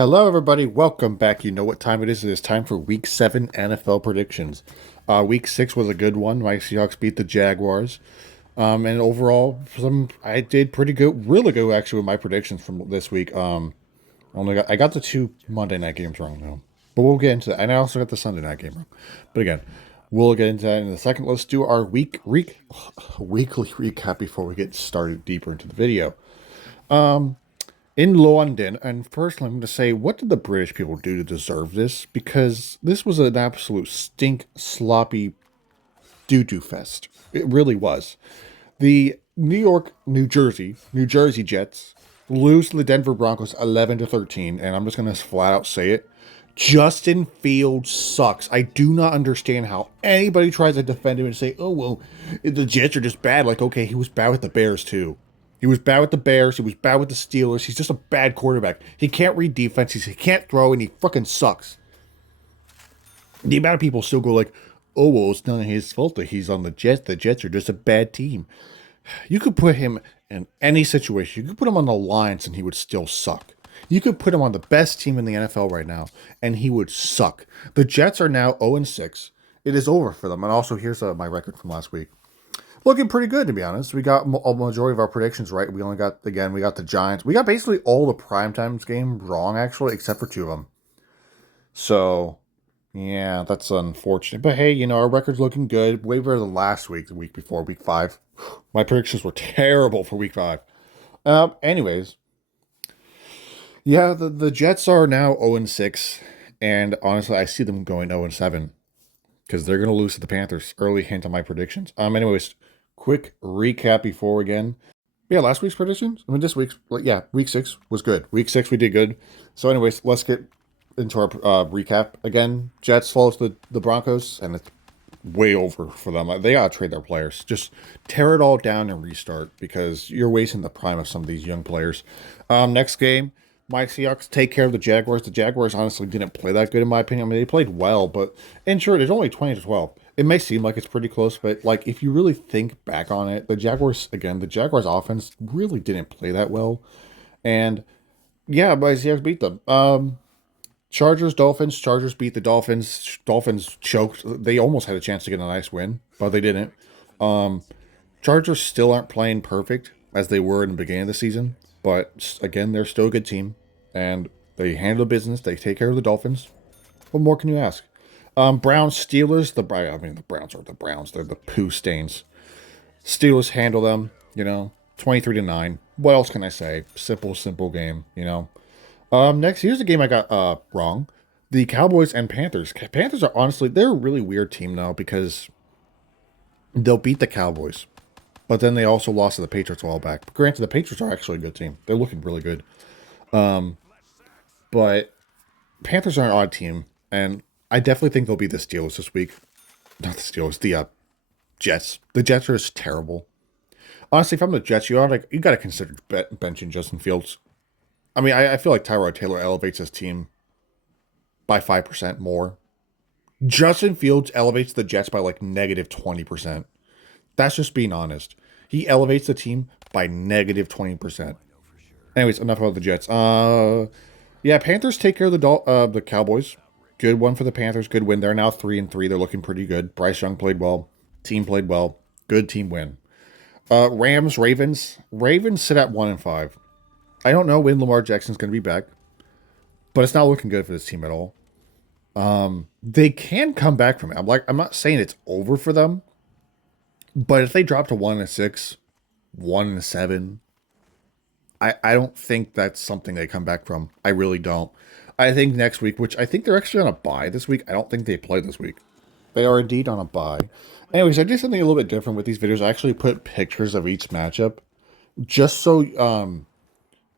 Hello, everybody. Welcome back. You know what time it is. It is time for Week 7 NFL predictions. Week 6 was a good one. My Seahawks beat the Jaguars. And overall, I did pretty good, really good actually with my predictions from this week. I got the two Monday night games wrong though, but we'll get into that. And I also got the Sunday night game wrong. But again, we'll get into that in a second. Let's do our weekly recap before we get started deeper into the video. In London, and first I'm going to say, what did the British people do to deserve this? Because this was an absolute stink, sloppy doo-doo fest. It really was. The New Jersey Jets lose to the Denver Broncos 11-13, and I'm just going to flat out say it. Justin Fields sucks. I do not understand how anybody tries to defend him and say, oh, well, the Jets are just bad. Like, okay, he was bad with the Bears, too. He was bad with the Bears. He was bad with the Steelers. He's just a bad quarterback. He can't read defenses. He can't throw, and he fucking sucks. The amount of people still go like, oh, well, it's not his fault that he's on the Jets. The Jets are just a bad team. You could put him in any situation. You could put him on the Lions, and he would still suck. You could put him on the best team in the NFL right now, and he would suck. The Jets are now 0-6. It is over for them. And also, here's my record from last week. Looking pretty good, to be honest. We got a majority of our predictions right. We got the Giants. We got basically all the primetimes game wrong, actually, except for two of them. So, yeah, that's unfortunate. But hey, our record's looking good. Way better than last week, the week before, week 5. My predictions were terrible for week 5. Anyways, yeah, the Jets are now 0-6. And honestly, I see them going 0-7. Because they're going to lose to the Panthers. Early hint on my predictions. Anyways, quick recap before again. Yeah, last week's predictions. This week's, week 6 was good. Week 6 we did good. So, anyways, let's get into our recap again. Jets falls to the Broncos, and it's way over for them. They gotta trade their players. Just tear it all down and restart because you're wasting the prime of some of these young players. Next game. My Seahawks take care of the Jaguars. The Jaguars honestly didn't play that good in my opinion. They played well, but and sure, it's only 20-12. It may seem like it's pretty close, but like if you really think back on it, the Jaguars offense really didn't play that well. And yeah, my Seahawks beat them. Chargers beat the Dolphins. Dolphins choked. They almost had a chance to get a nice win, but they didn't. Chargers still aren't playing perfect as they were in the beginning of the season, but again, they're still a good team, and they handle business. They take care of the Dolphins. What more can you ask? Browns, Steelers. The Browns are the Browns. They're the poo stains. Steelers handle them. 23-9. What else can I say? Simple game. Next, here's the game I got wrong. The Cowboys and Panthers. Panthers are honestly, they're a really weird team now because they'll beat the Cowboys, but then they also lost to the Patriots a while back. But granted, the Patriots are actually a good team. They're looking really good. But Panthers are an odd team, and I definitely think they'll be the Steelers this week. Not the Steelers, the Jets. The Jets are just terrible. Honestly, if I'm the Jets, you got to consider benching Justin Fields. I feel like Tyrod Taylor elevates his team by 5% more. Justin Fields elevates the Jets by like negative 20%. That's just being honest. He elevates the team by negative 20%. Anyways, enough about the Jets. Panthers take care of the Cowboys. Good one for the Panthers. Good win. They're now 3-3. They're looking pretty good. Bryce Young played well. Team played well. Good team win. Rams, Ravens. Ravens sit at 1-5. I don't know when Lamar Jackson's going to be back, but it's not looking good for this team at all. They can come back from it. I'm not saying it's over for them, but if they drop to 1-6, 1-7, I don't think that's something they come back from. I really don't. I think next week, which I think they're actually on a bye this week. I don't think they play this week. They are indeed on a bye. Anyways, I did something a little bit different with these videos. I actually put pictures of each matchup just so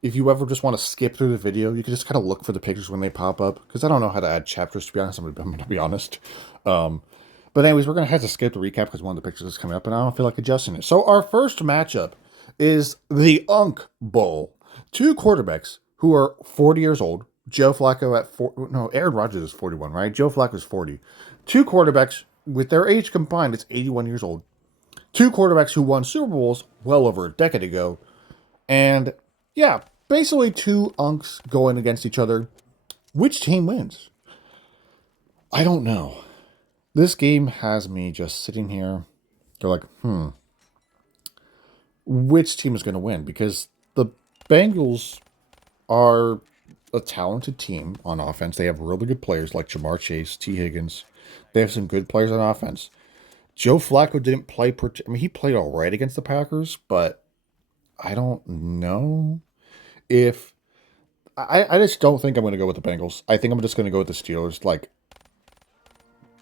if you ever just want to skip through the video, you can just kind of look for the pictures when they pop up. Because I don't know how to add chapters, to be honest. I'm going to be honest. But anyways, we're going to have to skip the recap because one of the pictures is coming up, and I don't feel like adjusting it. So our first matchup is the Unk Bowl. Two quarterbacks who are 40 years old. Joe Flacco at 4. No, Aaron Rodgers is 41, right? Joe Flacco is 40. Two quarterbacks with their age combined, it's 81 years old. Two quarterbacks who won Super Bowls well over a decade ago. And yeah, basically two unks going against each other. Which team wins? I don't know. This game has me just sitting here. They're like, which team is going to win? Because the Bengals are a talented team on offense. They have really good players like Jamar Chase, T. Higgins. They have some good players on offense. Joe Flacco didn't play. I mean, he played all right against the Packers, but I don't know if I just don't think I'm going to go with the Bengals. I think I'm just going to go with the Steelers. Like,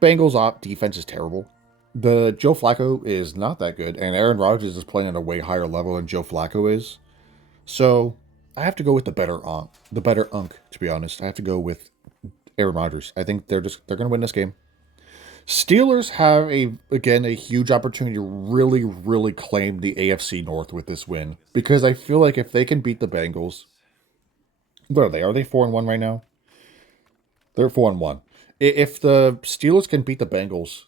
Bengals op defense is terrible. The Joe Flacco is not that good, and Aaron Rodgers is playing at a way higher level than Joe Flacco is. So I have to go with the better unk. To be honest, I have to go with Aaron Rodgers. I think they're going to win this game. Steelers have a huge opportunity to really claim the AFC North with this win because I feel like if they can beat the Bengals, what are they? Are they 4-1 right now? They're 4-1. If the Steelers can beat the Bungles,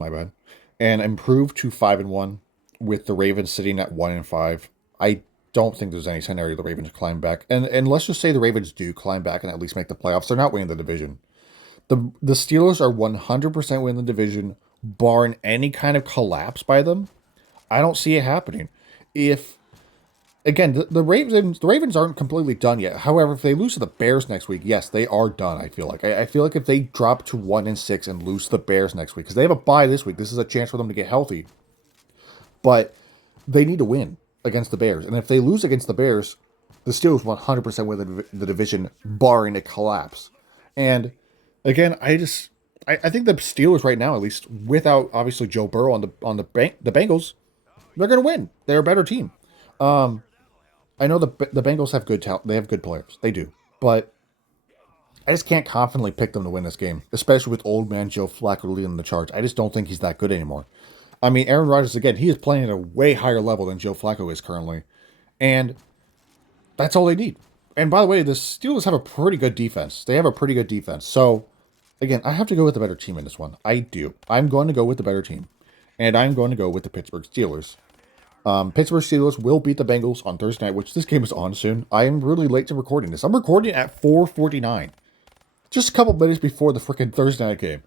my bad, and improve to 5-1 with the Ravens sitting at 1-5, I don't think there's any scenario the Ravens climb back. And let's just say the Ravens do climb back and at least make the playoffs. They're not winning the division. The Steelers are 100% winning the division, barring any kind of collapse by them. I don't see it happening. If again, the Ravens aren't completely done yet. However, if they lose to the Bears next week, yes, they are done. I feel like I feel like if they drop to 1-6 and lose to the Bears next week, because they have a bye this week, this is a chance for them to get healthy. But they need to win against the Bears, and if they lose against the Bears, the Steelers 100% win the division, barring a collapse. And again, I think the Steelers right now, at least without obviously Joe Burrow on the Bengals, they're going to win. They're a better team. I know the Bengals have good talent. They have good players. They do. But I just can't confidently pick them to win this game, especially with old man Joe Flacco leading the charge. I just don't think he's that good anymore. I mean, Aaron Rodgers, again, he is playing at a way higher level than Joe Flacco is currently. And that's all they need. And by the way, the Steelers have a pretty good defense. They have a pretty good defense. So, again, I have to go with the better team in this one. I do. I'm going to go with the better team. And I'm going to go with the Pittsburgh Steelers. Pittsburgh Steelers will beat the Bengals on Thursday night, which this game is on soon. I am really late to recording this. I'm recording at 4:49, just a couple minutes before the freaking Thursday night game.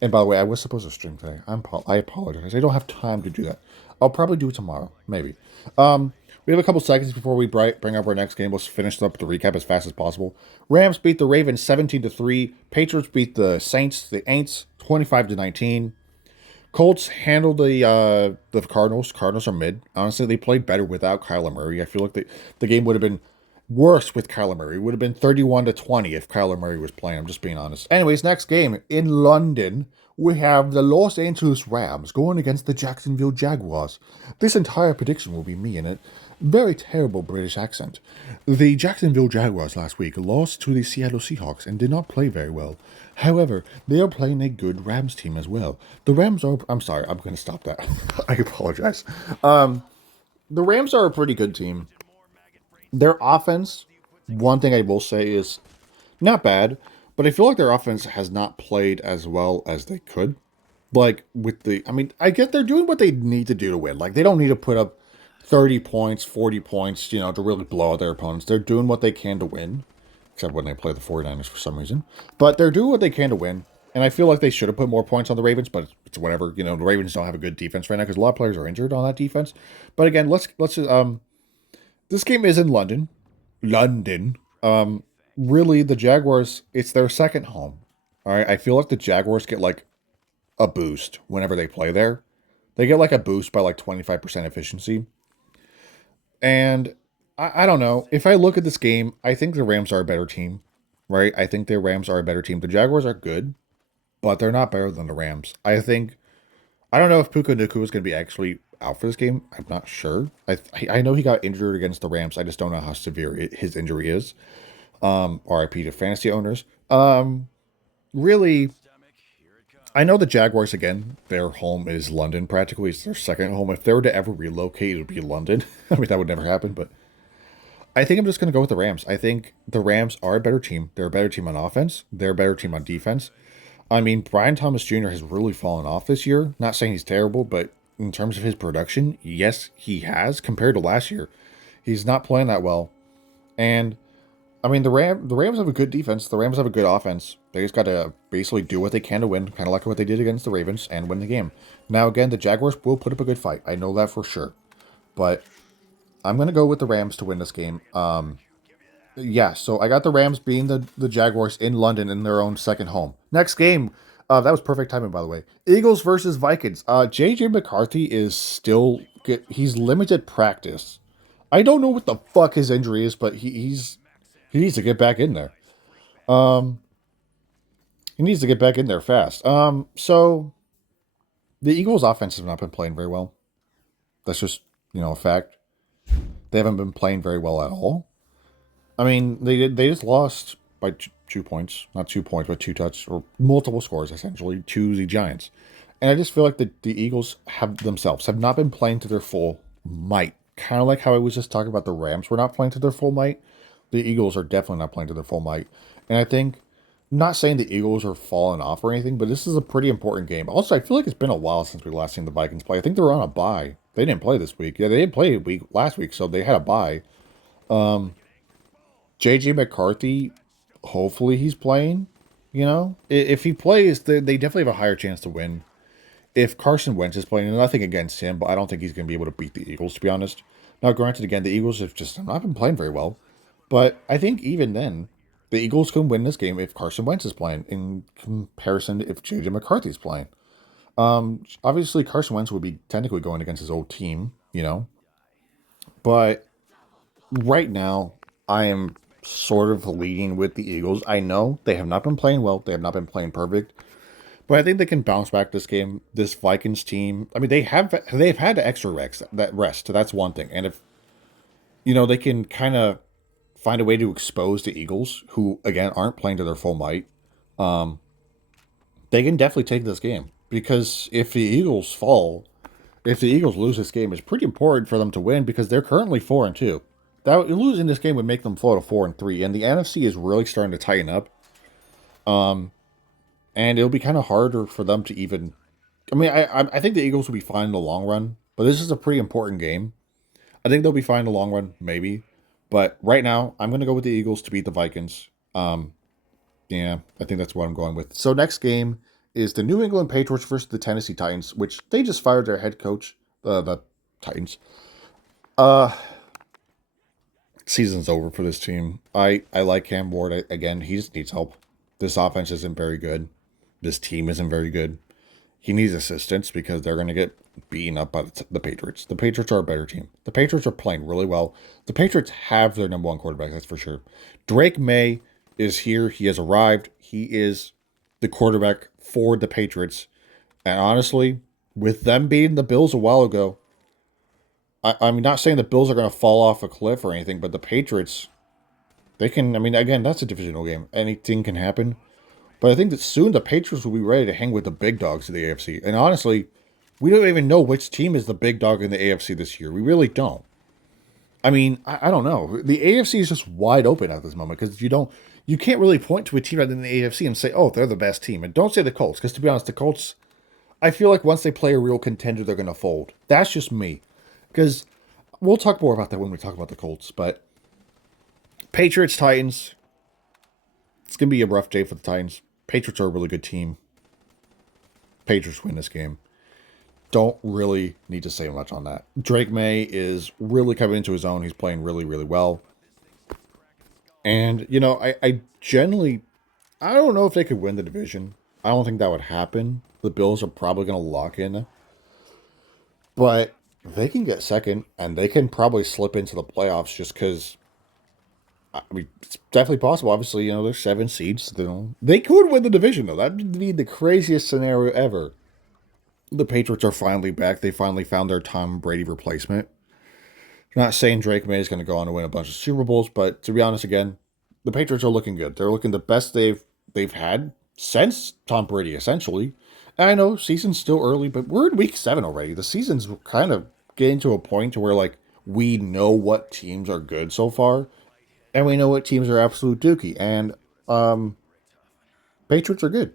And by the way, I was supposed to stream today. I apologize. I don't have time to do that. I'll probably do it tomorrow, maybe. We have a couple seconds before we bring up our next game. Let's finish up the recap as fast as possible. Rams beat the Ravens 17-3. Patriots beat the Aints 25-19. Colts handled the Cardinals. Cardinals are mid. Honestly, they played better without Kyler Murray. I feel like the game would have been worse with Kyler Murray. It would have been 31-20 if Kyler Murray was playing. I'm just being honest. Anyways, next game in London, we have the Los Angeles Rams going against the Jacksonville Jaguars. This entire prediction will be me in it. Very terrible British accent. The Jacksonville Jaguars last week lost to the Seattle Seahawks and did not play very well. However, they are playing a good Rams team as well. The Rams are. I'm sorry, I'm going to stop that. I apologize. The Rams are a pretty good team. Their offense, one thing I will say is not bad, but I feel like their offense has not played as well as they could. Like I mean, I get they're doing what they need to do to win. Like they don't need to put up 30 points, 40 points, to really blow out their opponents. They're doing what they can to win, except when they play the 49ers for some reason. But they're doing what they can to win. And I feel like they should have put more points on the Ravens, but it's whatever. The Ravens don't have a good defense right now because a lot of players are injured on that defense. But again, let's this game is in London. London. Really, the Jaguars, it's their second home. All right. I feel like the Jaguars get like a boost whenever they play there. They get like a boost by like 25% efficiency. And I don't know. If I look at this game, I think the Rams are a better team, right? I think the Rams are a better team. The Jaguars are good, but they're not better than the Rams. I don't know if Puka Nuku is going to be actually out for this game. I'm not sure. I know he got injured against the Rams. I just don't know how severe his injury is. RIP to fantasy owners. Really, I know the Jaguars, again, their home is London practically. It's their second home. If they were to ever relocate, it would be London. I mean, that would never happen, but I think I'm just going to go with the Rams. I think the Rams are a better team. They're a better team on offense. They're a better team on defense. I mean, Brian Thomas Jr. has really fallen off this year. Not saying he's terrible, but in terms of his production, yes, he has compared to last year. He's not playing that well. And I mean, the Rams have a good defense. The Rams have a good offense. They just got to basically do what they can to win, kind of like what they did against the Ravens, and win the game. Now, again, the Jaguars will put up a good fight. I know that for sure. But I'm going to go with the Rams to win this game. Yeah, so I got the Rams being the Jaguars in London in their own second home. Next game, that was perfect timing, by the way. Eagles versus Vikings. JJ McCarthy is still he's limited practice. I don't know what the fuck his injury is, but he needs to get back in there. Um, he needs to get back in there fast. So the Eagles' offense has not been playing very well. That's just a fact. They haven't been playing very well at all. I mean, they just lost by 2 points, not 2 points, but two touch or multiple scores essentially to the Giants. And I just feel like the Eagles have not been playing to their full might. Kind of like how I was just talking about the Rams were not playing to their full might. The Eagles are definitely not playing to their full might. And I think, not saying the Eagles are falling off or anything, but this is a pretty important game. Also, I feel like it's been a while since we last seen the Vikings play. I think they were on a bye. They didn't play this week. Yeah, they didn't play last week, so they had a bye. JJ McCarthy, hopefully he's playing. If he plays, they definitely have a higher chance to win. If Carson Wentz is playing, nothing against him, but I don't think he's going to be able to beat the Eagles, to be honest. Now, granted, again, the Eagles have just not been playing very well. But I think even then, the Eagles can win this game if Carson Wentz is playing in comparison to if JJ McCarthy is playing. Obviously, Carson Wentz would be technically going against his old team. But right now, I am sort of leading with the Eagles. I know they have not been playing well. They have not been playing perfect. But I think they can bounce back this game. This Vikings team. I mean, they've had extra rest. That's one thing. And if they can kind of find a way to expose the Eagles, who again aren't playing to their full might, they can definitely take this game. Because if the Eagles lose this game, it's pretty important for them to win because they're currently 4-2. That losing this game would make them fall to 4-3, and the NFC is really starting to tighten up. And it'll be kind of harder for them to even. I mean, I think the Eagles will be fine in the long run, but this is a pretty important game. I think they'll be fine in the long run, maybe. But right now, I'm going to go with the Eagles to beat the Vikings. Yeah, I think that's what I'm going with. So next game is the New England Patriots versus the Tennessee Titans, which they just fired their head coach, the Titans. Uh, Season's over for this team. I like Cam Ward. Again, he just needs help. This offense isn't very good. This team isn't very good. He needs assistance because they're going to get beaten up by the Patriots. The Patriots are a better team. The Patriots are playing really well. The Patriots have their number one quarterback, that's for sure. Drake May is here. He has arrived. He is the quarterback for the Patriots. And honestly, with them beating the Bills a while ago, I'm not saying the Bills are going to fall off a cliff or anything, but the Patriots, they can. I mean, again, that's a divisional game. Anything can happen. But I think that soon the Patriots will be ready to hang with the big dogs of the AFC. And honestly, we don't even know which team is the big dog in the AFC this year. We really don't. I mean, I don't know. The AFC is just wide open at this moment because you can't really point to a team in the AFC and say, oh, they're the best team. And don't say the Colts because to be honest, the Colts, I feel like once they play a real contender, they're going to fold. That's just me. Because we'll talk more about that when we talk about the Colts. But Patriots, Titans, it's going to be a rough day for the Titans. Patriots are a really good team. Patriots win this game. Don't really need to say much on that. Drake May is really coming into his own. He's playing really, really well. And, I generally, I don't know if they could win the division. I don't think that would happen. The Bills are probably going to lock in. But they can get second, and they can probably slip into the playoffs just because, I mean, it's definitely possible. Obviously, there's 7 seeds. They could win the division, though. That would be the craziest scenario ever. The Patriots are finally back. They finally found their Tom Brady replacement. I'm not saying Drake May is going to go on to win a bunch of Super Bowls, but to be honest, again, the Patriots are looking good. They're looking the best they've had since Tom Brady, essentially. And I know season's still early, but we're in week 7 already. The season's kind of getting to a point to where like we know what teams are good so far, and we know what teams are absolute dookie. And Patriots are good.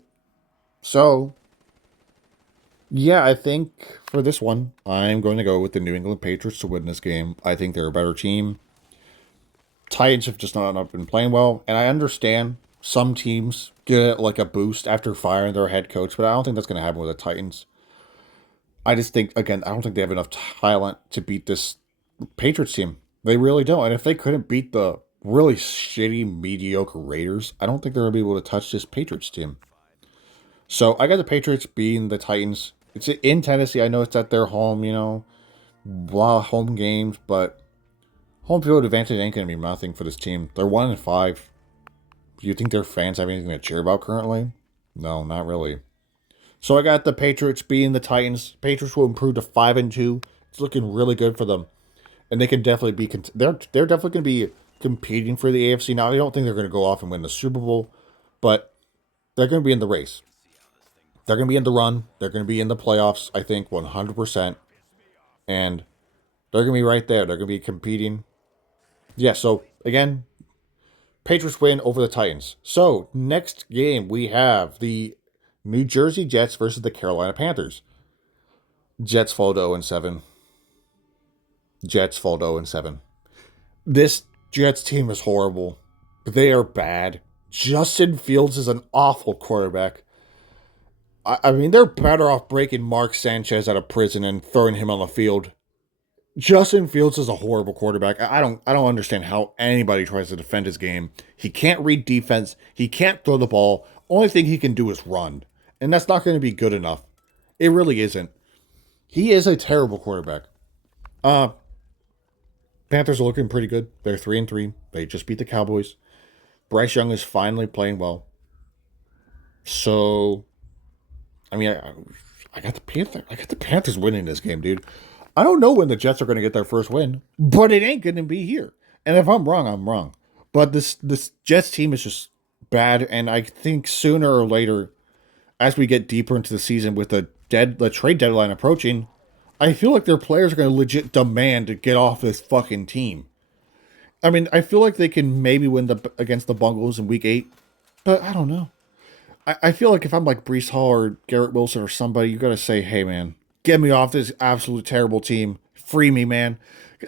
So yeah, I think for this one, I'm going to go with the New England Patriots to win this game. I think they're a better team. Titans have just not been playing well, and I understand some teams get like a boost after firing their head coach, but I don't think that's going to happen with the Titans. I just think again, I don't think they have enough talent to beat this Patriots team. They really don't. And if they couldn't beat the really shitty, mediocre Raiders, I don't think they're going to be able to touch this Patriots team. So I got the Patriots beating the Titans. It's in Tennessee. I know it's at their home, a lot of home games, but home field advantage ain't going to be nothing for this team. They're 1-5. Do you think their fans have anything to cheer about currently? No, not really. So I got the Patriots beating the Titans. Patriots will improve to 5-2. It's looking really good for them, and they can definitely be. They're definitely going to be competing for the AFC. Now I don't think they're going to go off and win the Super Bowl, but they're going to be in the race. They're going to be in the run. They're going to be in the playoffs. I think 100%, and they're going to be right there. They're going to be competing. Yeah. So again, Patriots win over the Titans. So next game we have the New Jersey Jets versus the Carolina Panthers. Jets fall to 0-7. Jets fall to 0-7. This Jets team is horrible. They are bad. Justin Fields is an awful quarterback. I mean, they're better off breaking Mark Sanchez out of prison and throwing him on the field. Justin Fields is a horrible quarterback. I don't understand how anybody tries to defend his game. He can't read defense. He can't throw the ball. Only thing he can do is run. And that's not going to be good enough. It really isn't. He is a terrible quarterback. Uh Panthers are looking pretty good. They're 3-3. They just beat the Cowboys. Bryce Young is finally playing well. So I mean I got the Panthers. I got the Panthers winning this game, dude. I don't know when the Jets are going to get their first win, but it ain't going to be here. And if I'm wrong, I'm wrong. But this Jets team is just bad, and I think sooner or later, as we get deeper into the season with the trade deadline approaching, I feel like their players are going to legit demand to get off this fucking team. I mean, I feel like they can maybe win against the Bungles in Week 8, but I don't know. I feel like if I'm like Brees Hall or Garrett Wilson or somebody, you got to say, hey man, get me off this absolute terrible team. Free me, man.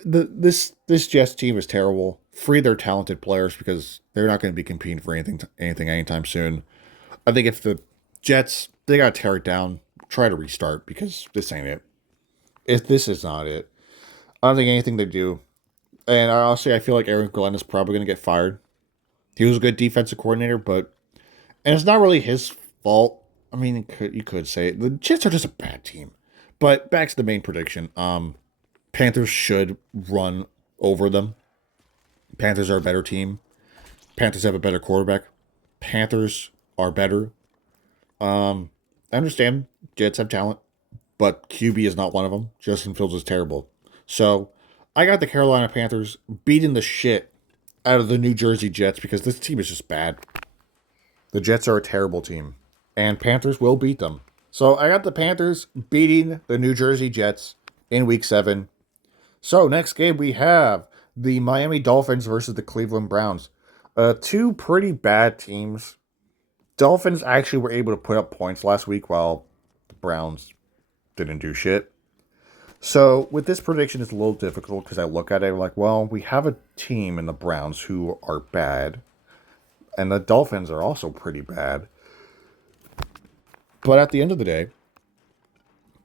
This Jets team is terrible. Free their talented players because they're not going to be competing for anything anytime soon. I think if the Jets, they got to tear it down, try to restart because this ain't it. If this is not it, I don't think anything they do. And honestly, I feel like Aaron Glenn is probably going to get fired. He was a good defensive coordinator, and it's not really his fault. I mean, you could say it. The Jets are just a bad team. But back to the main prediction. Panthers should run over them. Panthers are a better team. Panthers have a better quarterback. Panthers are better. I understand Jets have talent, but QB is not one of them. Justin Fields is terrible. So I got the Carolina Panthers beating the shit out of the New Jersey Jets because this team is just bad. The Jets are a terrible team, and Panthers will beat them. So I got the Panthers beating the New Jersey Jets in Week 7. So next game we have the Miami Dolphins versus the Cleveland Browns. Two pretty bad teams. Dolphins actually were able to put up points last week while the Browns didn't do shit. So with this prediction, it's a little difficult because I look at it like, well, we have a team in the Browns who are bad, and the Dolphins are also pretty bad. But at the end of the day,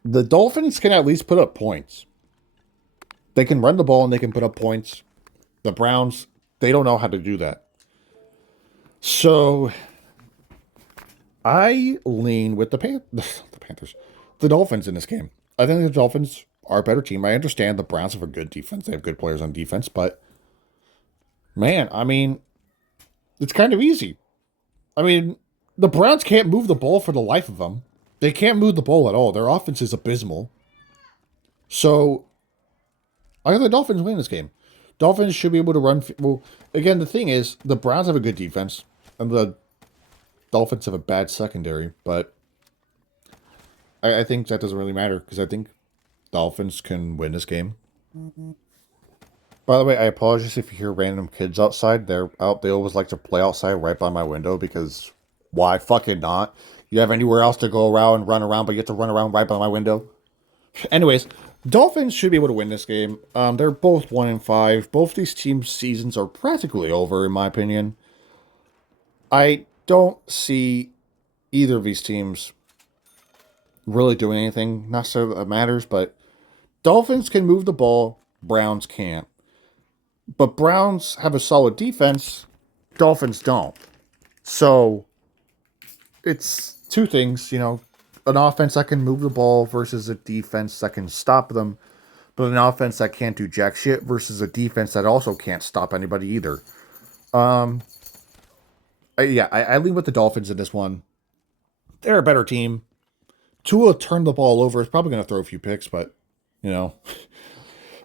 the Dolphins can at least put up points. They can run the ball and they can put up points. The Browns, they don't know how to do that. So I lean with the Panthers, the Dolphins in this game. I think the Dolphins are a better team. I understand the Browns have a good defense. They have good players on defense, but man, I mean, it's kind of easy. I mean, the Browns can't move the ball for the life of them. They can't move the ball at all. Their offense is abysmal. So I got the Dolphins win this game. Dolphins should be able to run. Well, again, the thing is, the Browns have a good defense, and the Dolphins have a bad secondary. But I think that doesn't really matter because I think Dolphins can win this game. By the way, I apologize if you hear random kids outside. They're out. They always like to play outside right by my window because why fucking not? You have anywhere else to go around and run around, but you have to run around right by my window. Anyways, Dolphins should be able to win this game. They're both 1-5. Both these teams' seasons are practically over, in my opinion. I don't see either of these teams really doing anything. Not so that matters, but Dolphins can move the ball. Browns can't. But Browns have a solid defense. Dolphins don't. So it's two things, an offense that can move the ball versus a defense that can stop them, but an offense that can't do jack shit versus a defense that also can't stop anybody either. Um, I lean with the Dolphins in this one. They're a better team. Tua turned the ball over. Is probably going to throw a few picks, but you know,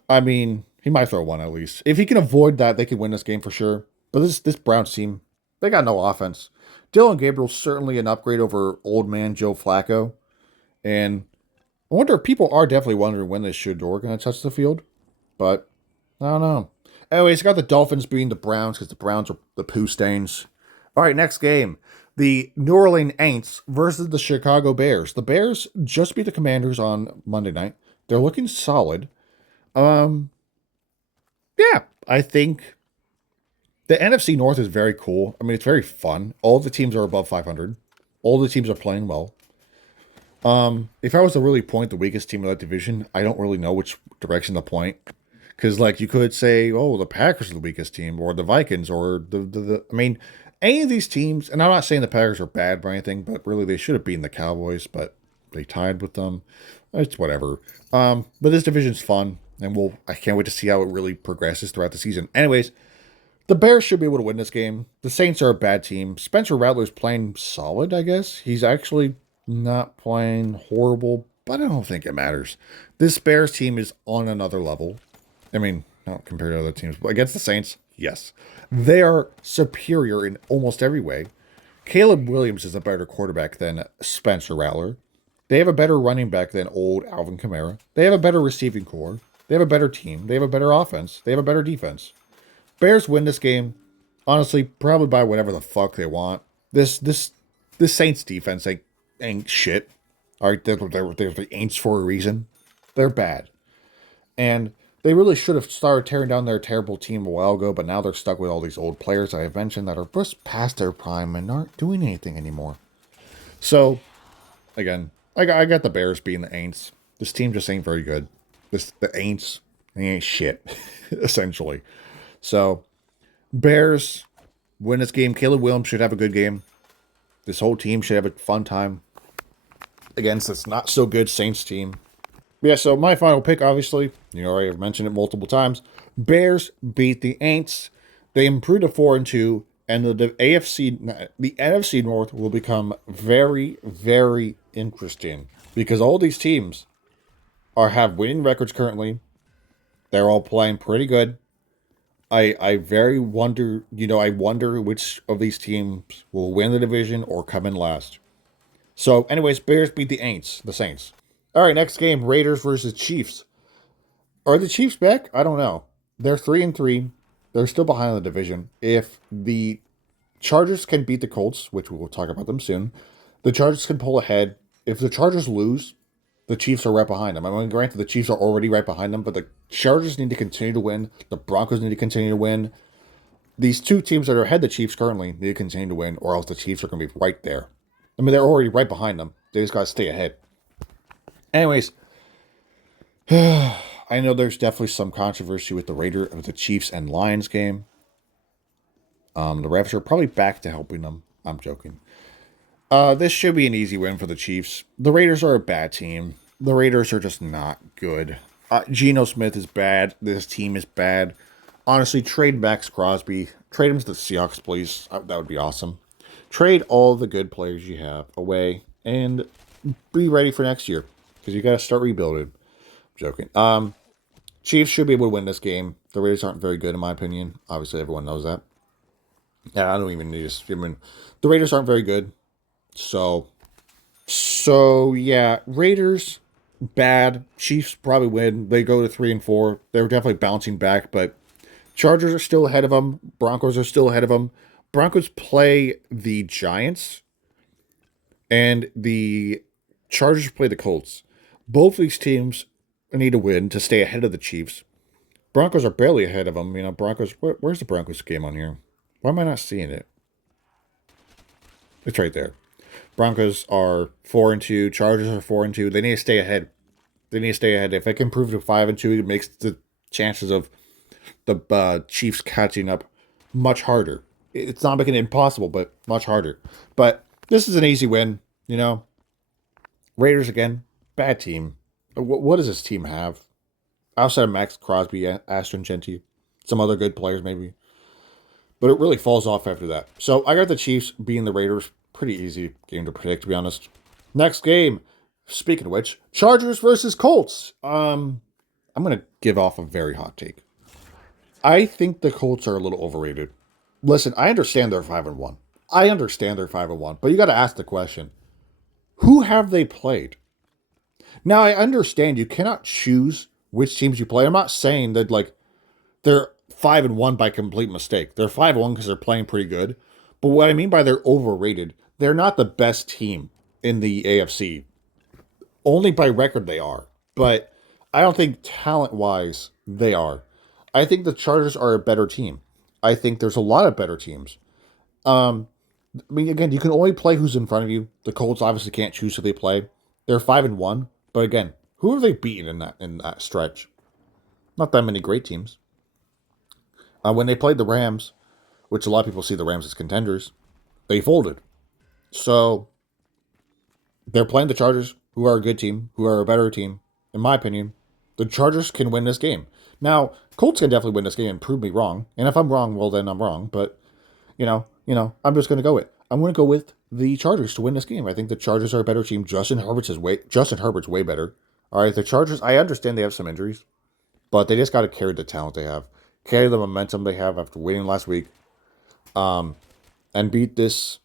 I mean, he might throw one at least. If he can avoid that, they could win this game for sure. But this Browns team, they got no offense. Dylan Gabriel's certainly an upgrade over old man Joe Flacco, and I wonder if people are definitely wondering when this Shador going to touch the field, but I don't know. Anyways, I got the Dolphins beating the Browns because the Browns are the poo stains. All right, next game. The New Orleans Saints versus the Chicago Bears. The Bears just beat the Commanders on Monday night. They're looking solid. Um, yeah, I think the NFC North is very cool. I mean, it's very fun. All the teams are above 500. All the teams are playing well. If I was to really point the weakest team of that division, I don't really know which direction to point. Because, like, you could say, oh, the Packers are the weakest team, or the Vikings, or I mean, any of these teams, and I'm not saying the Packers are bad or anything, but really they should have beaten the Cowboys, but they tied with them. It's whatever. But this division's fun, and I can't wait to see how it really progresses throughout the season. Anyways, the Bears should be able to win this game. The Saints are a bad team. Spencer Rattler's playing solid, I guess. He's actually not playing horrible, but I don't think it matters. This Bears team is on another level. I mean, not compared to other teams, but against the Saints, yes. They are superior in almost every way. Caleb Williams is a better quarterback than Spencer Rattler. They have a better running back than old Alvin Kamara. They have a better receiving core. They have a better team. They have a better offense. They have a better defense. Bears win this game, honestly, probably by whatever the fuck they want. This Saints defense ain't shit. All right, they're the Aints for a reason. They're bad. And they really should have started tearing down their terrible team a while ago, but now they're stuck with all these old players I have mentioned that are just past their prime and aren't doing anything anymore. So, again, I got the Bears being the Aints. This team just ain't very good. The Aints, they ain't shit, essentially. So, Bears win this game. Caleb Williams should have a good game. This whole team should have a fun time against this not so good Saints team. Yeah, so my final pick, obviously, I mentioned it multiple times. Bears beat the Aints. They improved to 4-2, and the NFC North will become very, very interesting because all these teams have winning records currently. They're all playing pretty good. I very wonder, I wonder which of these teams will win the division or come in last. So, anyways, Bears beat the Saints. All right, next game, Raiders versus Chiefs. Are the Chiefs back? I don't know. They're 3-3. They're still behind in the division. If the Chargers can beat the Colts, which we will talk about them soon, the Chargers can pull ahead. If the Chargers lose, the Chiefs are right behind them. I mean, granted, the Chiefs are already right behind them, but the Chargers need to continue to win. The Broncos need to continue to win. These two teams that are ahead of the Chiefs currently need to continue to win, or else the Chiefs are going to be right there. I mean, they're already right behind them. They just got to stay ahead. Anyways, I know there's definitely some controversy with the Chiefs and Lions game. The refs are probably back to helping them. I'm joking. This should be an easy win for the Chiefs. The Raiders are a bad team. The Raiders are just not good. Geno Smith is bad. This team is bad. Honestly, trade Max Crosby. Trade him to the Seahawks, please. That would be awesome. Trade all the good players you have away and be ready for next year because you got to start rebuilding. I'm joking. Chiefs should be able to win this game. The Raiders aren't very good, in my opinion. Obviously, everyone knows that. Yeah, I don't even need to. I mean, the Raiders aren't very good. So yeah, Raiders bad. Chiefs probably win. They go to 3-4. They're definitely bouncing back, but Chargers are still ahead of them. Broncos are still ahead of them. Broncos play the Giants, and the Chargers play the Colts. Both these teams need a win to stay ahead of the Chiefs. Broncos are barely ahead of them. Broncos. Where's the Broncos game on here? Why am I not seeing it? It's right there. Broncos are 4-2. Chargers are 4-2. They need to stay ahead. They need to stay ahead. If they can improve to 5-2, it makes the chances of the Chiefs catching up much harder. It's not making it impossible, but much harder. But this is an easy win. Raiders again, bad team. What does this team have outside of Max Crosby, Ashton Genty, some other good players maybe? But it really falls off after that. So I got the Chiefs beating the Raiders. Pretty easy game to predict, to be honest. Next game. Speaking of which, Chargers versus Colts. I'm gonna give off a very hot take. I think the Colts are a little overrated. Listen, I understand they're 5-1. I understand they're 5-1, but you got to ask the question: who have they played? Now I understand you cannot choose which teams you play. I'm not saying that they're 5-1 by complete mistake. They're 5-1 because they're playing pretty good. But what I mean by they're overrated, they're not the best team in the AFC. Only by record they are. But I don't think talent-wise they are. I think the Chargers are a better team. I think there's a lot of better teams. Again, you can only play who's in front of you. The Colts obviously can't choose who they play. They're 5-1, but again, who have they beaten in that stretch? Not that many great teams. When they played the Rams, which a lot of people see the Rams as contenders, they folded. So they're playing the Chargers, who are a good team, who are a better team. In my opinion, the Chargers can win this game. Now, Colts can definitely win this game and prove me wrong. And if I'm wrong, well, then I'm wrong. But, I'm just going to go with. I'm going to go with the Chargers to win this game. I think the Chargers are a better team. Justin Herbert's way better. All right, the Chargers, I understand they have some injuries, but they just got to carry the talent they have, carry the momentum they have after winning last week, and beat this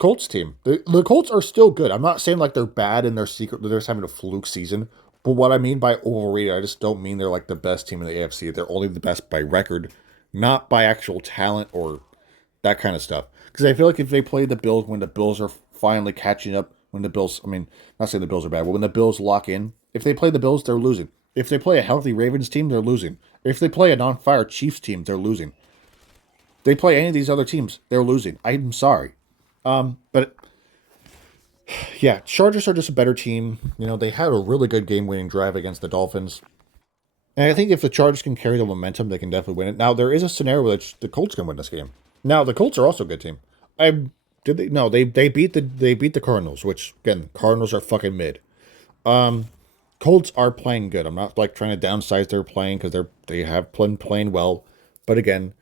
Colts team. The Colts are still good. I'm not saying they're bad and they're just having a fluke season. But what I mean by overrated, I just don't mean they're the best team in the AFC. They're only the best by record, not by actual talent or that kind of stuff. Because I feel like if they play the Bills when the Bills are finally catching up, not saying the Bills are bad, but when the Bills lock in, if they play the Bills, they're losing. If they play a healthy Ravens team, they're losing. If they play a non-fire Chiefs team, they're losing. They play any of these other teams, they're losing. I'm sorry. But yeah, Chargers are just a better team. They had a really good game-winning drive against the Dolphins. And I think if the Chargers can carry the momentum, they can definitely win it. Now, there is a scenario where the Colts can win this game. Now, the Colts are also a good team. Did they? No, they beat the Cardinals, which again, Cardinals are fucking mid. Colts are playing good. I'm not trying to downsize their playing because they have been playing well, but again,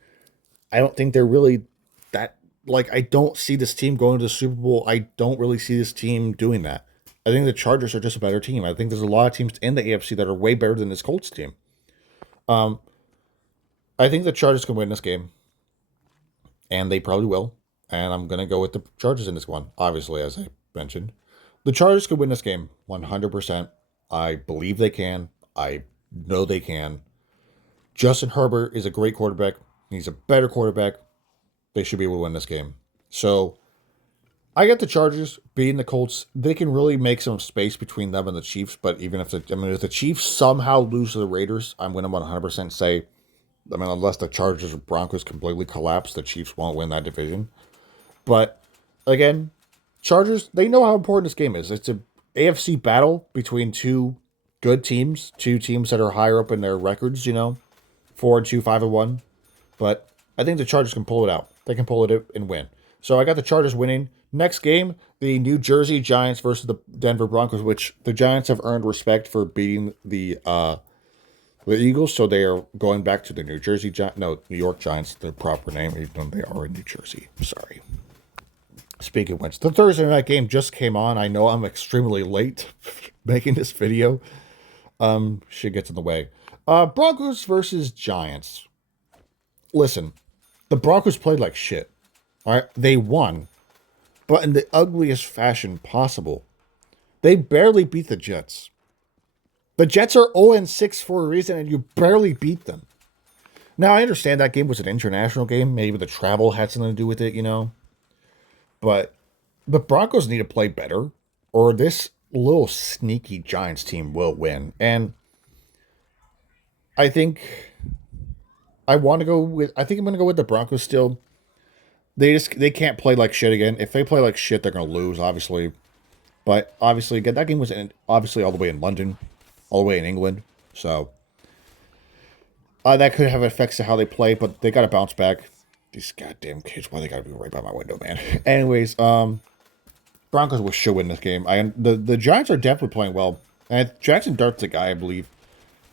I don't think they're really that. I don't see this team going to the Super Bowl. I don't really see this team doing that. I think the Chargers are just a better team. I think there's a lot of teams in the AFC that are way better than this Colts team. I think the Chargers can win this game, and they probably will. And I'm going to go with the Chargers in this one, obviously, as I mentioned. The Chargers could win this game 100%. I believe they can. I know they can. Justin Herbert is a great quarterback. He's a better quarterback. They should be able to win this game. So I got the Chargers beating the Colts. They can really make some space between them and the Chiefs. But even if the Chiefs somehow lose to the Raiders, I'm going to 100% say, unless the Chargers or Broncos completely collapse, the Chiefs won't win that division. But again, Chargers, they know how important this game is. It's a AFC battle between two good teams, two teams that are higher up in their records, 4-2, 5-1. But I think the Chargers can pull it out. They can pull it and win. So I got the Chargers winning. Next game, the New Jersey Giants versus the Denver Broncos, which the Giants have earned respect for beating the Eagles. So they are going back to the New York Giants, the proper name, even though they are in New Jersey. Sorry. Speaking of which, the Thursday night game just came on. I know I'm extremely late making this video. Shit gets in the way. Broncos versus Giants. Listen, the Broncos played like shit. All right, they won, but in the ugliest fashion possible. They barely beat the Jets. The Jets are 0-6 for a reason, and you barely beat them. Now, I understand that game was an international game. Maybe the travel had something to do with it, But the Broncos need to play better, or this little sneaky Giants team will win. And I think I want to go with. I think I'm going to go with the Broncos still. They can't play like shit again. If they play like shit, they're going to lose, obviously. But obviously, again, that game was obviously all the way in London, all the way in England. So that could have effects to how they play, but they got to bounce back. These goddamn kids, why they got to be right by my window, man. Anyways, Broncos should win this game. The Giants are definitely playing well. And Jackson Dart's a guy, I believe.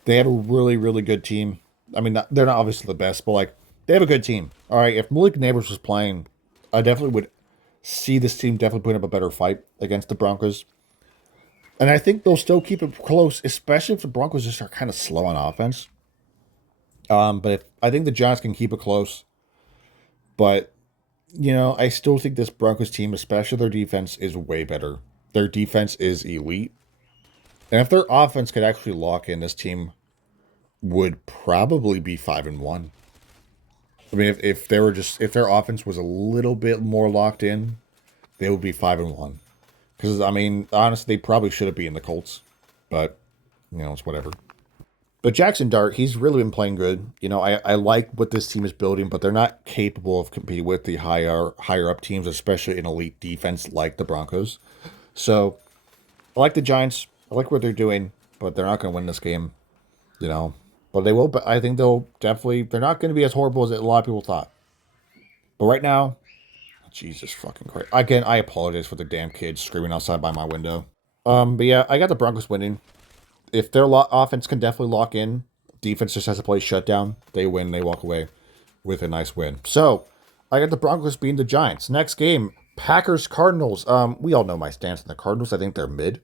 They have a really, really good team. I mean, they're not obviously the best, but like they have a good team. All right, if Malik Neighbors was playing, I definitely would see this team definitely putting up a better fight against the Broncos. And I think they'll still keep it close, especially if the Broncos just are kind of slow on offense. But if, I think the Giants can keep it close. But I still think this Broncos team, especially their defense, is way better. Their defense is elite. And if their offense could actually lock in, this team would probably be 5-1. I mean, if they were just if their offense was a little bit more locked in, they would be 5-1. Because I mean, honestly, they probably should have beaten the Colts, but it's whatever. But Jackson Dart, he's really been playing good. I like what this team is building, but they're not capable of competing with the higher up teams, especially an elite defense like the Broncos. So I like the Giants. I like what they're doing, but they're not going to win this game. But they will. But I think they'll definitely. They're not going to be as horrible as a lot of people thought. But right now, Jesus fucking Christ! Again, I apologize for the damn kids screaming outside by my window. But yeah, I got the Broncos winning. If their offense can definitely lock in, defense just has to play shutdown. They win. They walk away with a nice win. So I got the Broncos beating the Giants. Next game, Packers Cardinals. We all know my stance on the Cardinals. I think they're mid.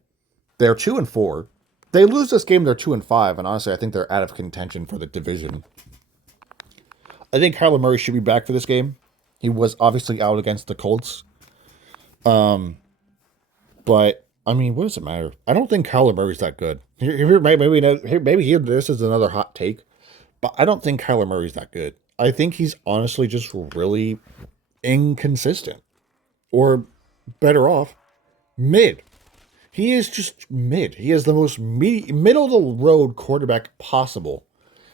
They're 2-4. They lose this game, they're 2-5, and honestly, I think they're out of contention for the division. I think Kyler Murray should be back for this game. He was obviously out against the Colts. But I mean, what does it matter? I don't think Kyler Murray's that good. Maybe this is another hot take, but I don't think Kyler Murray's that good. I think he's honestly just really inconsistent, or better off, mid. He is just mid. He is the most middle of the road quarterback possible.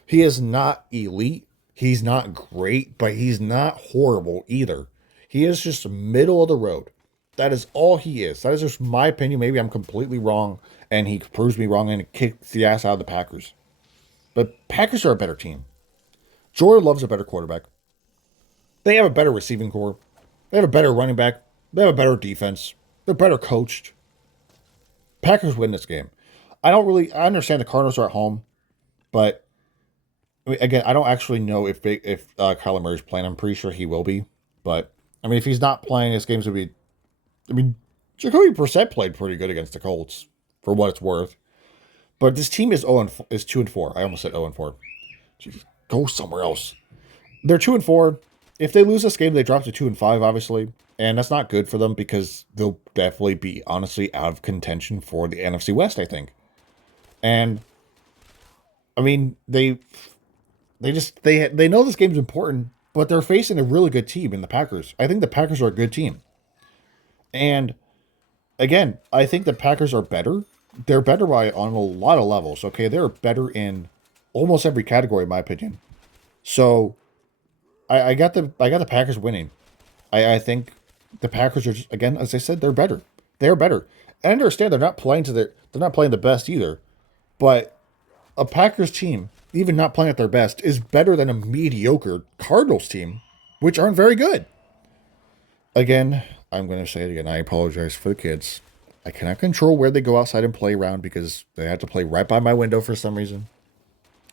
He is not elite. He's not great, but he's not horrible either. He is just middle of the road. That is all he is. That is just my opinion. Maybe I'm completely wrong, and he proves me wrong and kicks the ass out of the Packers. But Packers are a better team. Jordan Love's a better quarterback. They have a better receiving core. They have a better running back. They have a better defense. They're better coached. Packers win this game. I understand the Cardinals are at home, but I mean, again, I don't actually know if Kyler Murray's playing. I'm pretty sure he will be, but I mean, if he's not playing, this game's gonna be. I mean, Jacoby Brissett played pretty good against the Colts, for what it's worth. But this team is 2-4. I almost said 0-4. Jeez, go somewhere else. They're 2-4. If they lose this game, they drop to 2-5, obviously. And that's not good for them because they'll definitely be honestly out of contention for the NFC West, I think. And I mean, they know this game's important, but they're facing a really good team in the Packers. I think the Packers are a good team. And again, I think the Packers are better. They're better on a lot of levels. Okay, they're better in almost every category, in my opinion. So I got the Packers winning. I think the Packers are just, again, as I said, they're better. They're better. I understand they're not playing the best either. But a Packers team, even not playing at their best, is better than a mediocre Cardinals team, which aren't very good. Again, I'm going to say it again. I apologize for the kids. I cannot control where they go outside and play around because they have to play right by my window for some reason.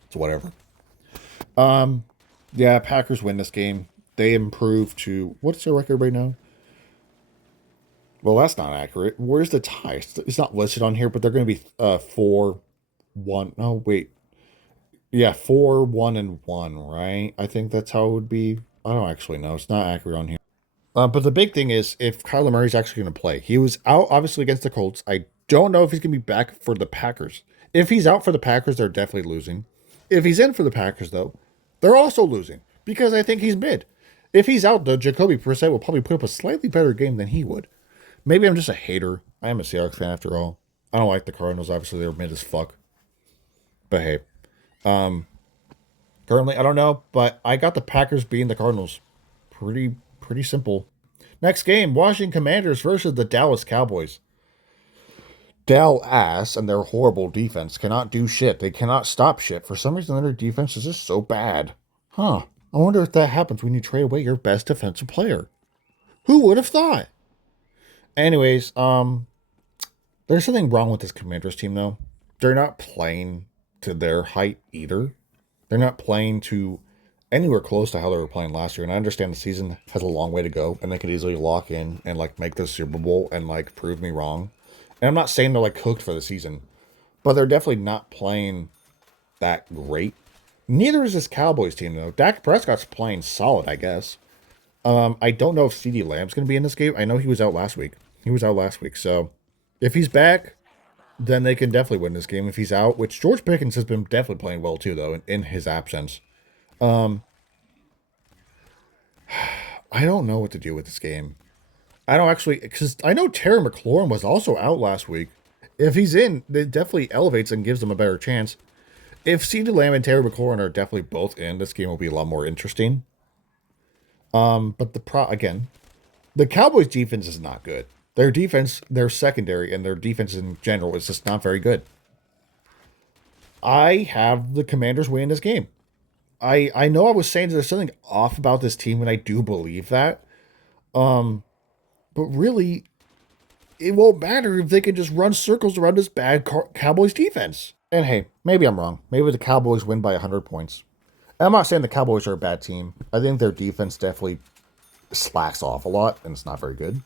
It's whatever. Yeah, Packers win this game. They improve to, what's their record right now? Well, that's not accurate. Where's the tie? It's not listed on here, but they're going to be 4-1. Oh, wait. Yeah, 4-1-1, right? I think that's how it would be. I don't actually know. It's not accurate on here. But the big thing is if Kyler Murray's actually going to play. He was out, obviously, against the Colts. I don't know if he's going to be back for the Packers. If he's out for the Packers, they're definitely losing. If he's in for the Packers, though, they're also losing because I think he's mid. If he's out, though, Jacoby Brissett will probably put up a slightly better game than he would. Maybe I'm just a hater. I am a Seahawks fan after all. I don't like the Cardinals. Obviously, they're mid as fuck. But hey. Currently, I don't know, but I got the Packers beating the Cardinals. Pretty simple. Next game, Washington Commanders versus the Dallas Cowboys. Dallas and their horrible defense cannot do shit. They cannot stop shit. For some reason, their defense is just so bad. Huh. I wonder if that happens when you trade away your best defensive player. Who would have thought? Anyways, there's something wrong with this Commanders team though. They're not playing to their height either. They're not playing to anywhere close to how they were playing last year. And I understand the season has a long way to go, and they could easily lock in and like make the Super Bowl and like prove me wrong. And I'm not saying they're like cooked for the season, but they're definitely not playing that great. Neither is this Cowboys team though. Dak Prescott's playing solid, I guess. I don't know if CeeDee Lamb's going to be in this game. I know he was out last week. So if he's back, then they can definitely win this game. If he's out, which George Pickens has been definitely playing well too, though, in his absence. Um, I don't know what to do with this game. I don't actually, because I know Terry McLaurin was also out last week. If he's in, it definitely elevates and gives them a better chance. If CeeDee Lamb and Terry McLaurin are definitely both in, this game will be a lot more interesting. But again, the Cowboys defense is not good. Their defense, their secondary, and their defense in general is just not very good. I have the Commanders winning this game. I know I was saying there's something off about this team, and I do believe that. But really, it won't matter if they can just run circles around this bad Cowboys defense. And hey, maybe I'm wrong. Maybe the Cowboys win by 100 points. And I'm not saying the Cowboys are a bad team. I think their defense definitely slacks off a lot, and it's not very good.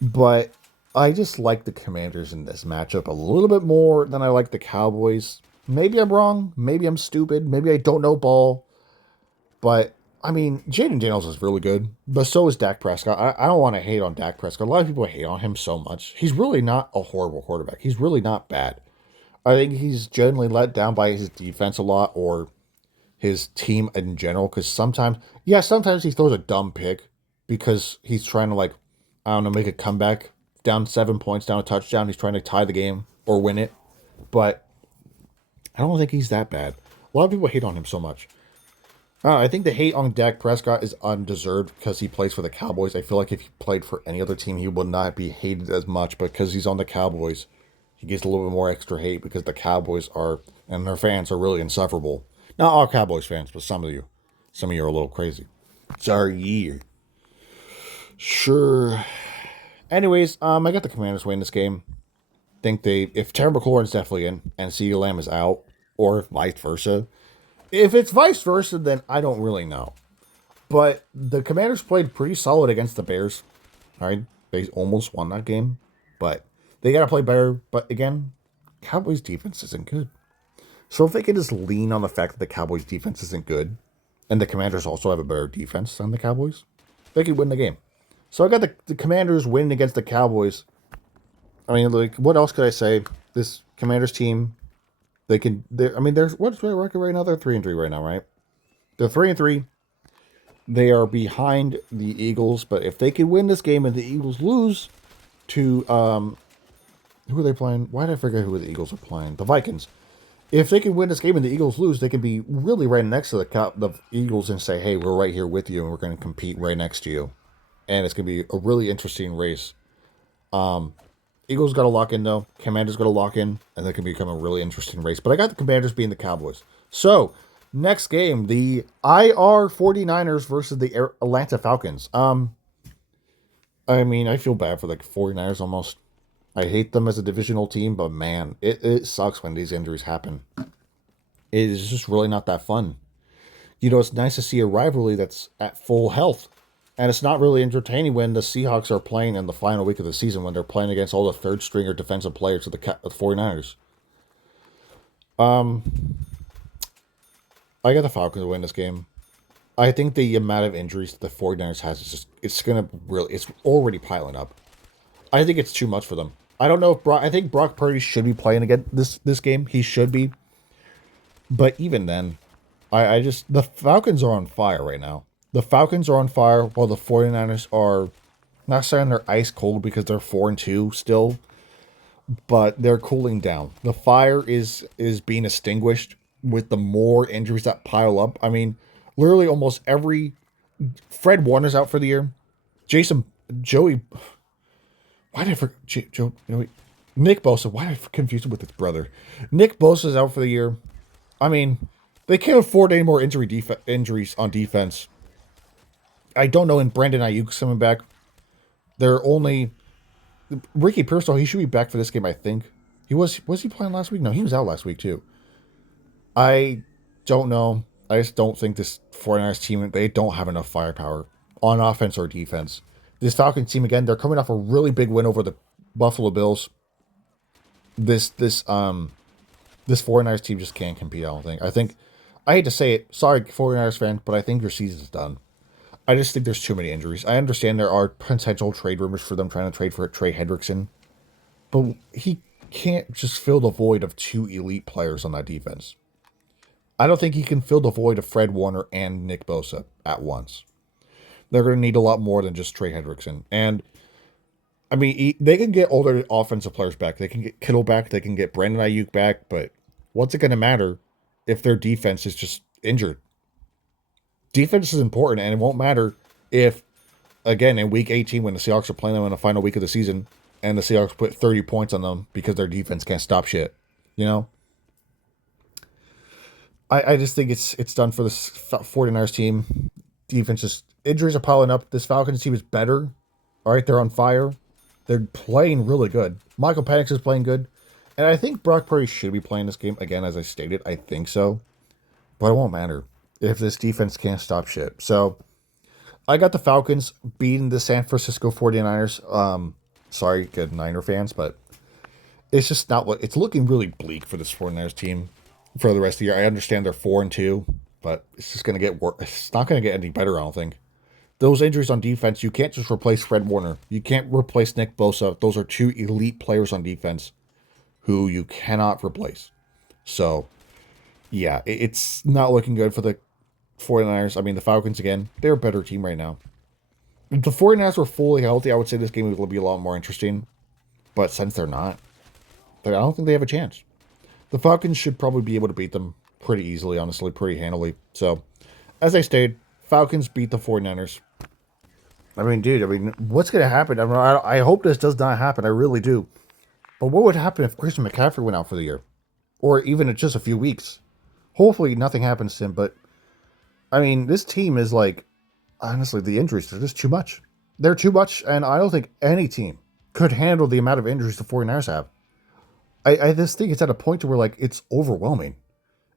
But I just like the Commanders in this matchup a little bit more than I like the Cowboys. Maybe I'm wrong. Maybe I'm stupid. Maybe I don't know ball. But, I mean, Jaden Daniels is really good. But so is Dak Prescott. I don't want to hate on Dak Prescott. A lot of people hate on him so much. He's really not a horrible quarterback. He's really not bad. I think he's generally let down by his defense a lot or his team in general. Because sometimes he throws a dumb pick because he's trying to, like, I don't know, make a comeback down 7 points, down a touchdown. He's trying to tie the game or win it. But I don't think he's that bad. A lot of people hate on him so much. I think the hate on Dak Prescott is undeserved because he plays for the Cowboys. I feel like if he played for any other team, he would not be hated as much. But because he's on the Cowboys, he gets a little bit more extra hate because the Cowboys are, and their fans are really insufferable. Not all Cowboys fans, but some of you. Some of you are a little crazy. Sorry. Sure. Anyways, I got the Commanders winning this game. Think if Terry McLaurin's definitely in and CeeDee Lamb is out, or vice versa. If it's vice versa, then I don't really know. But the Commanders played pretty solid against the Bears. All right, they almost won that game, but they got to play better. But again, Cowboys defense isn't good. So if they can just lean on the fact that the Cowboys defense isn't good, and the Commanders also have a better defense than the Cowboys, they could win the game. So I got the Commanders winning against the Cowboys. I mean, like, what else could I say? This Commanders team, there's what's their record right now? They're 3-3 right now, right? They're 3-3. They are behind the Eagles, but if they can win this game and the Eagles lose to who are they playing? Why did I forget who the Eagles are playing? The Vikings. If they can win this game and the Eagles lose, they can be really right next to the Eagles and say, "Hey, we're right here with you, and we're going to compete right next to you." And it's going to be a really interesting race. Eagles got to lock in, though. Commanders got to lock in, and that can become a really interesting race. But I got the Commanders being the Cowboys. So, next game, the IR 49ers versus the Atlanta Falcons. I mean, I feel bad for the 49ers almost. I hate them as a divisional team, but man, it sucks when these injuries happen. It is just really not that fun. You know, it's nice to see a rivalry that's at full health. And it's not really entertaining when the Seahawks are playing in the final week of the season when they're playing against all the third stringer defensive players of the 49ers. I got the Falcons to win this game. I think the amount of injuries the 49ers has is just, it's already piling up. I think it's too much for them. I don't know if I think Brock Purdy should be playing again this game. He should be. But even then, the Falcons are on fire right now. The Falcons are on fire while the 49ers are not saying they're ice cold because they're 4-2 still, but they're cooling down. The fire is being extinguished with the more injuries that pile up. I mean, literally almost every Fred Warner's out for the year. Jason Joey, why did I forget Joe? Nick Bosa. Why did I confuse him with his brother? Nick Bosa's out for the year. I mean, they can't afford any more injuries on defense. I don't know. And Brandon Ayuk's coming back. They're only Ricky Pearsall. He should be back for this game. I think he was he playing last week? No, he was out last week too. I don't know. I just don't think this 49ers team, they don't have enough firepower on offense or defense. This Falcons team, again, they're coming off a really big win over the Buffalo Bills. This 49ers team just can't compete, I don't think. I hate to say it, sorry 49ers fan, but I think your season's done. I just think there's too many injuries. I understand there are potential trade rumors for them trying to trade for Trey Hendrickson, but he can't just fill the void of two elite players on that defense. I don't think he can fill the void of Fred Warner and Nick Bosa at once. They're going to need a lot more than just Trey Hendrickson. And, I mean, they can get older offensive players back. They can get Kittle back. They can get Brandon Ayuk back. But what's it going to matter if their defense is just injured? Defense is important, and it won't matter if, again, in Week 18, when the Seahawks are playing them in the final week of the season, and the Seahawks put 30 points on them because their defense can't stop shit. You know? I just think it's done for this 49ers team. Defense just injuries are piling up. This Falcons team is better. All right, they're on fire. They're playing really good. Michael Penix is playing good. And I think Brock Purdy should be playing this game. Again, as I stated, I think so. But it won't matter if this defense can't stop shit. So I got the Falcons beating the San Francisco 49ers. Sorry, good Niner fans, but it's just not what it's looking really bleak for this 49ers team for the rest of the year. I understand they're 4-2, but it's just going to get worse. It's not going to get any better, I don't think. Those injuries on defense, you can't just replace Fred Warner. You can't replace Nick Bosa. Those are two elite players on defense who you cannot replace. So, yeah, it's not looking good for the 49ers. I mean, the Falcons, again, they're a better team right now. If the 49ers were fully healthy, I would say this game would be a lot more interesting. But since they're not, I don't think they have a chance. The Falcons should probably be able to beat them pretty easily, honestly, pretty handily. So, as I stated, Falcons beat the 49ers. I mean, dude, what's going to happen? I hope this does not happen. I really do. But what would happen if Christian McCaffrey went out for the year? Or even in just a few weeks? Hopefully nothing happens to him, but I mean, this team is like, honestly, the injuries are just too much. They're too much, and I don't think any team could handle the amount of injuries the 49ers have. I just think it's at a point to where, like, it's overwhelming.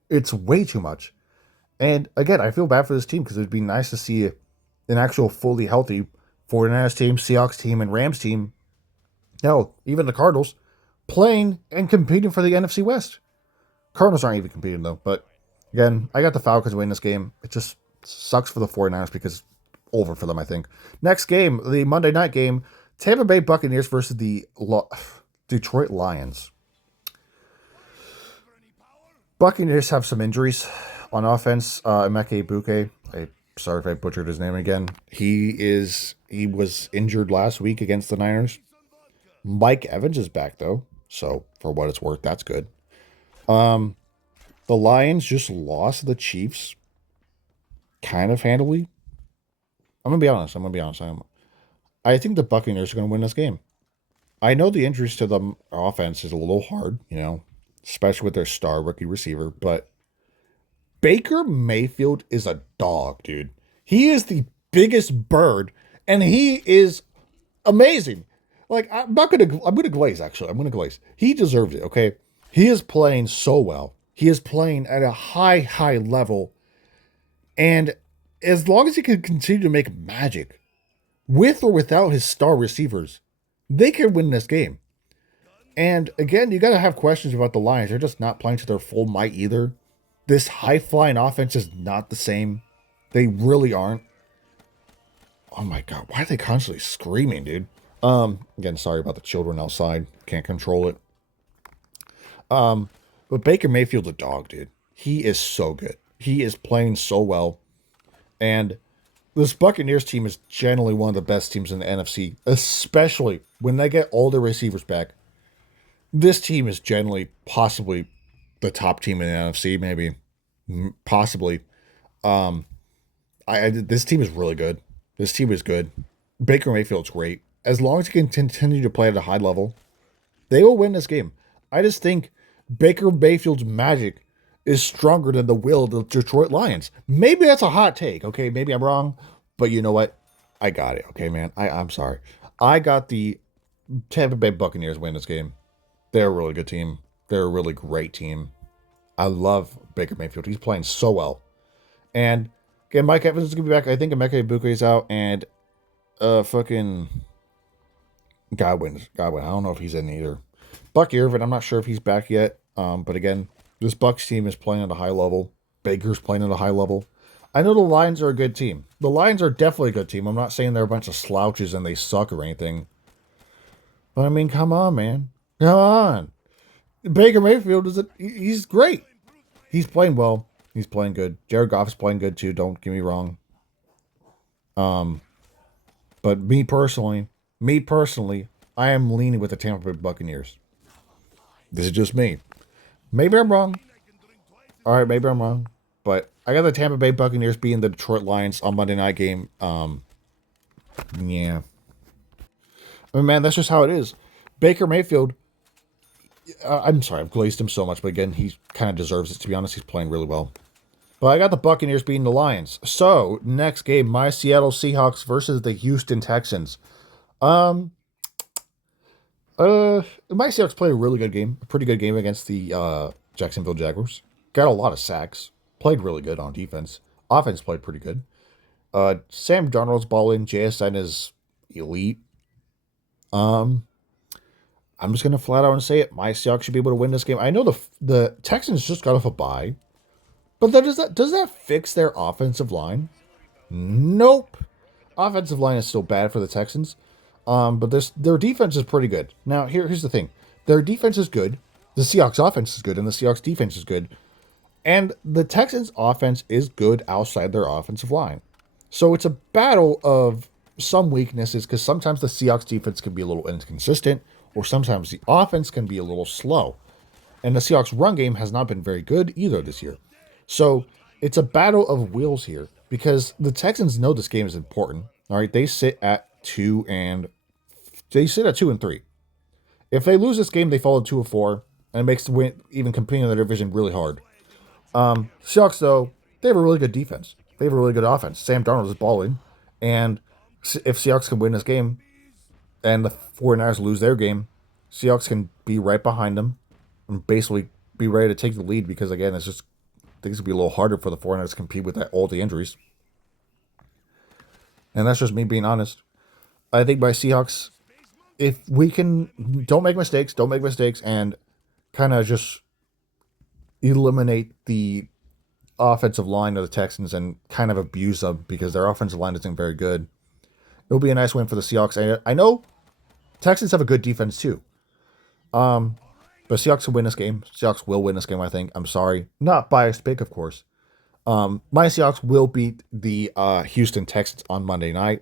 It's way too much. And again, I feel bad for this team because it'd be nice to see an actual fully healthy 49ers team, Seahawks team, and Rams team. Hell, even the Cardinals playing and competing for the NFC West. Cardinals aren't even competing, though. But again, I got the Falcons winning this game. It just sucks for the 49ers because it's over for them, I think. Next game, the Monday night game, Tampa Bay Buccaneers versus the Detroit Lions. Buccaneers have some injuries on offense. Emeka Egbuka, sorry if I butchered his name again. He was injured last week against the Niners. Mike Evans is back though, so for what it's worth, that's good. The Lions just lost the Chiefs kind of handily. I'm gonna be honest. I think the Buccaneers are gonna win this game. I know the injuries to the offense is a little hard, especially with their star rookie receiver, but Baker Mayfield is a dog, dude. He is the biggest bird, and he is amazing. Like, I'm gonna glaze, actually. I'm gonna glaze. He deserves it, okay? He is playing so well. He is playing at a high level. And as long as he can continue to make magic, with or without his star receivers, they can win this game. And again, you got to have questions about the Lions. They're just not playing to their full might either. This high-flying offense is not the same. They really aren't. Oh my God, why are they constantly screaming, dude? Again, sorry about the children outside. Can't control it. But Baker Mayfield's a dog, dude. He is so good. He is playing so well. And this Buccaneers team is generally one of the best teams in the NFC, especially when they get all their receivers back. This team is generally possibly the top team in the NFC, maybe, possibly. Um, this team is really good. This team is good. Baker Mayfield's great. As long as he can continue to play at a high level, they will win this game. I just think Baker Mayfield's magic is stronger than the will of the Detroit Lions. Maybe that's a hot take, okay? Maybe I'm wrong, but you know what? I got it, okay, man? I'm sorry. I got the Tampa Bay Buccaneers win this game. They're a really good team. They're a really great team. I love Baker Mayfield. He's playing so well. And again, Mike Evans is gonna be back. I think Emeka Ibuka is out, and fucking Godwin. I don't know if he's in either. Buck Irvin, I'm not sure if he's back yet. But again, this Bucks team is playing at a high level. Baker's playing at a high level. I know the Lions are a good team. The Lions are definitely a good team. I'm not saying they're a bunch of slouches and they suck or anything. But I mean, come on, man. Come on. Baker Mayfield he's great. He's playing well. He's playing good. Jared Goff's playing good too, don't get me wrong. But me personally, I am leaning with the Tampa Bay Buccaneers. This is just me. Maybe I'm wrong. All right, maybe I'm wrong. But I got the Tampa Bay Buccaneers beating the Detroit Lions on Monday night game. Yeah. I mean, man, that's just how it is. Baker Mayfield, I'm sorry, I've glazed him so much, but again, he kind of deserves it, to be honest. He's playing really well. But I got the Buccaneers beating the Lions. So, next game, my Seattle Seahawks versus the Houston Texans. My Seahawks played a really good game, a pretty good game against the Jacksonville Jaguars. Got a lot of sacks. Played really good on defense. Offense played pretty good. Sam Darnold's balling. JSN is elite. I'm just gonna flat out and say it. My Seahawks should be able to win this game. I know the Texans just got off a bye, but does that fix their offensive line? Nope. Offensive line is still bad for the Texans. But their defense is pretty good. Now here's the thing: their defense is good. The Seahawks offense is good, and the Seahawks defense is good. And the Texans offense is good outside their offensive line. So it's a battle of some weaknesses because sometimes the Seahawks defense can be a little inconsistent, or sometimes the offense can be a little slow. And the Seahawks run game has not been very good either this year. So it's a battle of wills here because the Texans know this game is important. All right, they sit at 2-3. If they lose this game, they fall to 2-4, and it makes the win, even competing in the division, really hard. Seahawks, though, they have a really good defense. They have a really good offense. Sam Darnold is balling, and if Seahawks can win this game, and the 49ers lose their game, Seahawks can be right behind them and basically be ready to take the lead because, again, it's just things will be a little harder for the 49ers to compete with all the injuries. And that's just me being honest. I think by Seahawks, if we can, don't make mistakes, and kind of just eliminate the offensive line of the Texans and kind of abuse them because their offensive line isn't very good. It'll be a nice win for the Seahawks. I know Texans have a good defense too. But Seahawks will win this game. Seahawks will win this game, I think. I'm sorry. Not biased pick, of course. My Seahawks will beat the Houston Texans on Monday night.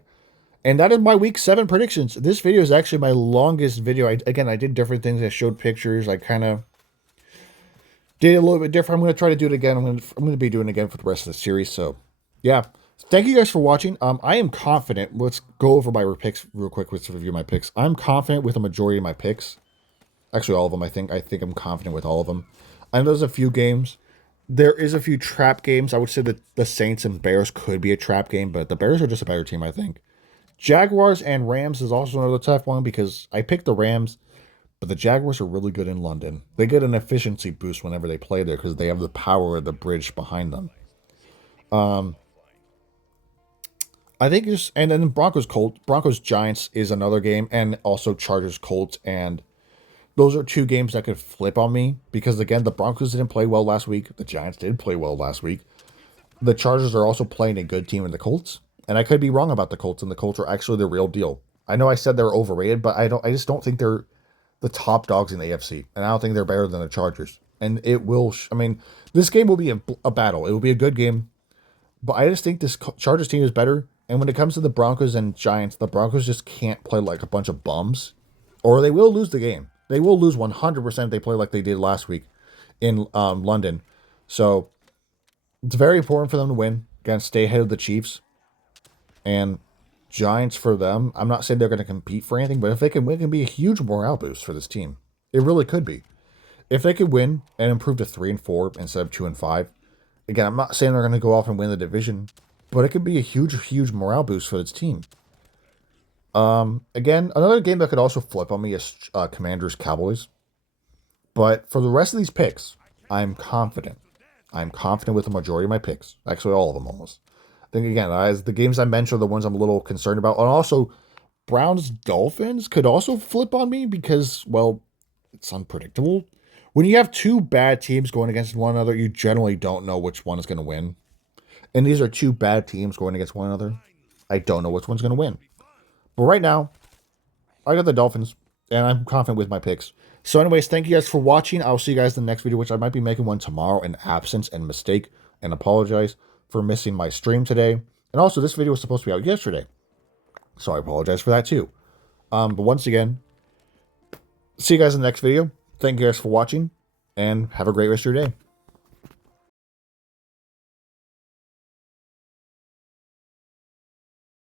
And that is my Week 7 predictions. This video is actually my longest video. I did different things. I showed pictures. I kind of did it a little bit different. I'm going to try to do it again. I'm going to be doing it again for the rest of the series. So, yeah. Thank you guys for watching. I am confident. Let's go over my picks real quick. Let's review my picks. I'm confident with a majority of my picks. Actually, all of them, I think. I think I'm confident with all of them. I know there's a few games. There is a few trap games. I would say that the Saints and Bears could be a trap game, but the Bears are just a better team, I think. Jaguars and Rams is also another tough one because I picked the Rams, but the Jaguars are really good in London. They get an efficiency boost whenever they play there because they have the power of the bridge behind them. I think just, and then Broncos Giants is another game, and also Chargers Colts, and those are two games that could flip on me because, again, the Broncos didn't play well last week. The Giants did play well last week. The Chargers are also playing a good team in the Colts, and I could be wrong about the Colts, and the Colts are actually the real deal. I know I said they're overrated, but I just don't think they're the top dogs in the AFC, and I don't think they're better than the Chargers. And it will, this game will be a battle. It will be a good game, but I just think this Chargers team is better. And when it comes to the Broncos and Giants, the Broncos just can't play like a bunch of bums, or they will lose the game. They will lose 100% if they play like they did last week. in London. So it's very important for them to win. Again, stay ahead of the Chiefs and Giants for them. I'm not saying they're going to compete for anything, but if they can win, it can be a huge morale boost for this team. It really could be. If they could win and improve to 3-4 instead of 2-5, again, I'm not saying they're going to go off and win the division, but it could be a huge morale boost for this team. Again, another game that could also flip on me is Commanders Cowboys. But for the rest of these picks, I'm confident. I'm confident with the majority of my picks. Actually, all of them almost. I think, again, as the games I mentioned are the ones I'm a little concerned about. And also, Browns Dolphins could also flip on me because, well, it's unpredictable. When you have two bad teams going against one another, you generally don't know which one is going to win. And these are two bad teams going against one another. I don't know which one's going to win. But right now, I got the Dolphins, and I'm confident with my picks. So anyways, thank you guys for watching. I'll see you guys in the next video, which I might be making one tomorrow in absence and mistake, and apologize for missing my stream today. And also, this video was supposed to be out yesterday, so I apologize for that too. But once again, see you guys in the next video. Thank you guys for watching, and have a great rest of your day.